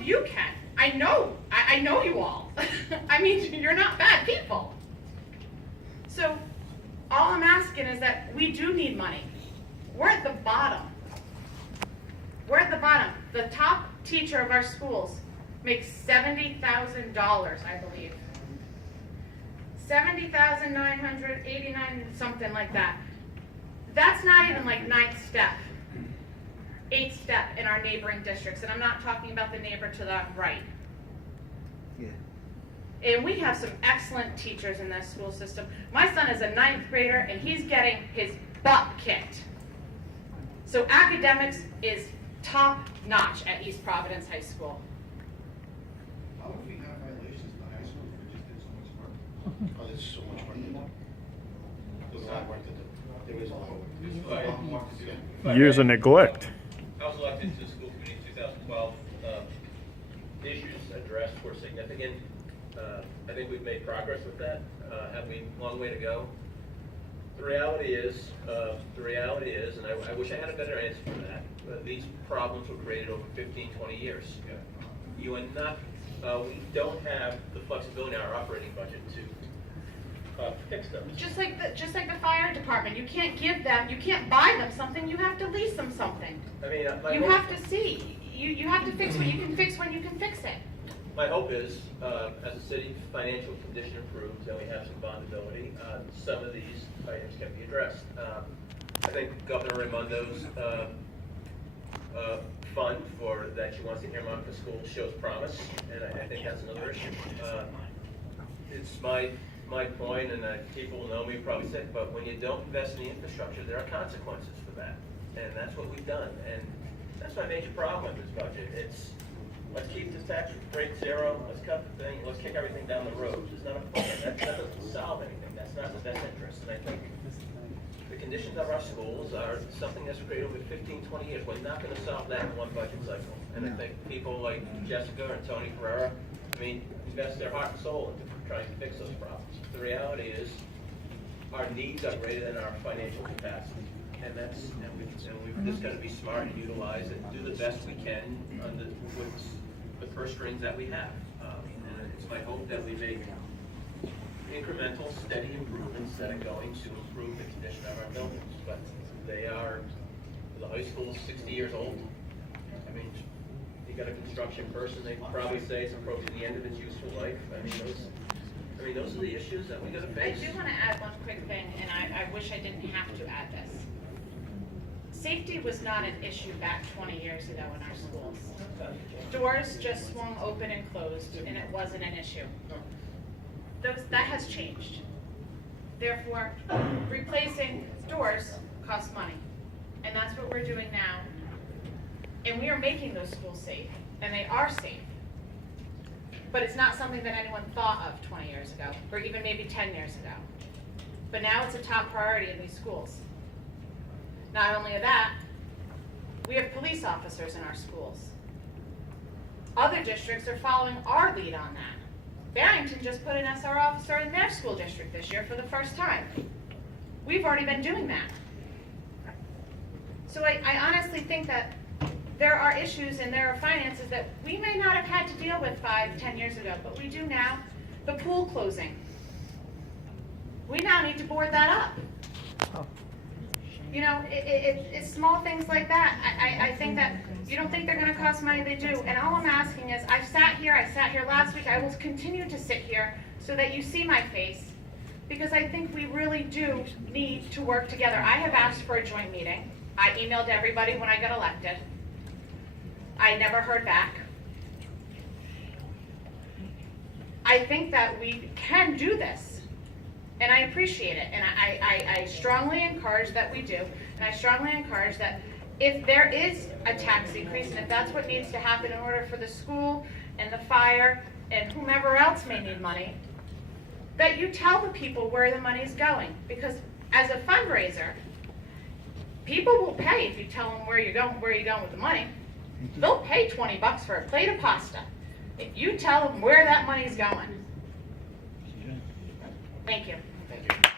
of you can. I know you all. I mean, you're not bad people. So all I'm asking is that we do need money. We're at the bottom. We're at the bottom. The top teacher of our schools makes $70,000, I believe. $70,989, something like that. That's not even like 9th step, 8th step in our neighboring districts, and I'm not talking about the neighbor to the right. Yeah. And we have some excellent teachers in this school system. My son is a 9th grader, and he's getting his butt kicked. So academics is top notch at East Providence High School. How would we have violations in the high school if we just did so much work? Oh, there's so much work to do. There's a lot of work to do. There is a lot of work. There's a lot of work to do. Years of neglect. I was elected to the school committee in 2012. The issues addressed were significant. I think we've made progress with that. Have we? Long way to go. The reality is, and I wish I had a better answer for that. These problems were created over 15, 20 years. You are not. We don't have the flexibility in our operating budget to fix them. Just like the fire department, you can't buy them something. You have to lease them something. I mean, You have to see. You have to fix what you can fix when you can fix it. My hope is, as the city's financial condition improves and we have some bondability, some of these items can be addressed. I think Governor Raimondo's fund that she wants to earmark for schools shows promise, and I think that's another issue. It's my point, and people know me probably said, but when you don't invest in the infrastructure, there are consequences for that, and that's what we've done. And that's my major problem with this budget. It's let's keep the tax rate zero, let's cut the thing, let's kick everything down the road. It's not a plan. That doesn't solve anything. That's not the best interest. And I think the conditions of our schools are something that's created over 15, 20 years. We're not going to solve that in one budget cycle. And I think people like Jessica and Tony Ferreira, invest their heart and soul into trying to fix those problems. The reality is our needs are greater than our financial capacity. And we've just got to be smart and utilize it, do the best we can with the purse strings that we have. And it's my hope that we make incremental, steady improvements that are going to improve the condition of our buildings. But the high school is 60 years old. I mean, you got a construction person, they probably say it's approaching the end of its useful life. Those are the issues that we got to face. I do want to add one quick thing, and I wish I didn't have to add this. Safety was not an issue back 20 years ago in our schools. Doors just swung open and closed, and it wasn't an issue. That has changed. Therefore, replacing doors costs money, and that's what we're doing now. And we are making those schools safe, and they are safe. But it's not something that anyone thought of 20 years ago, or even maybe 10 years ago. But now it's a top priority in these schools. Not only that, we have police officers in our schools. Other districts are following our lead on that. Barrington just put an SR officer in their school district this year for the first time. We've already been doing that. So I honestly think that there are issues and there are finances that we may not have had to deal with 5, 10 years ago, but we do now. The pool closing. We now need to board that up. You know, it's small things like that. I think that you don't think they're going to cost money, they do. And all I'm asking is, I sat here last week, I will continue to sit here so that you see my face, because I think we really do need to work together. I have asked for a joint meeting. I emailed everybody when I got elected. I never heard back. I think that we can do this, and I appreciate it, and I strongly encourage that we do, and I strongly encourage that if there is a tax increase, and if that's what needs to happen in order for the school and the fire and whomever else may need money, that you tell the people where the money's going, because as a fundraiser, people will pay if you tell them where you're going with the money. They'll pay $20 for a plate of pasta if you tell them where that money's going. Thank you. Thank you.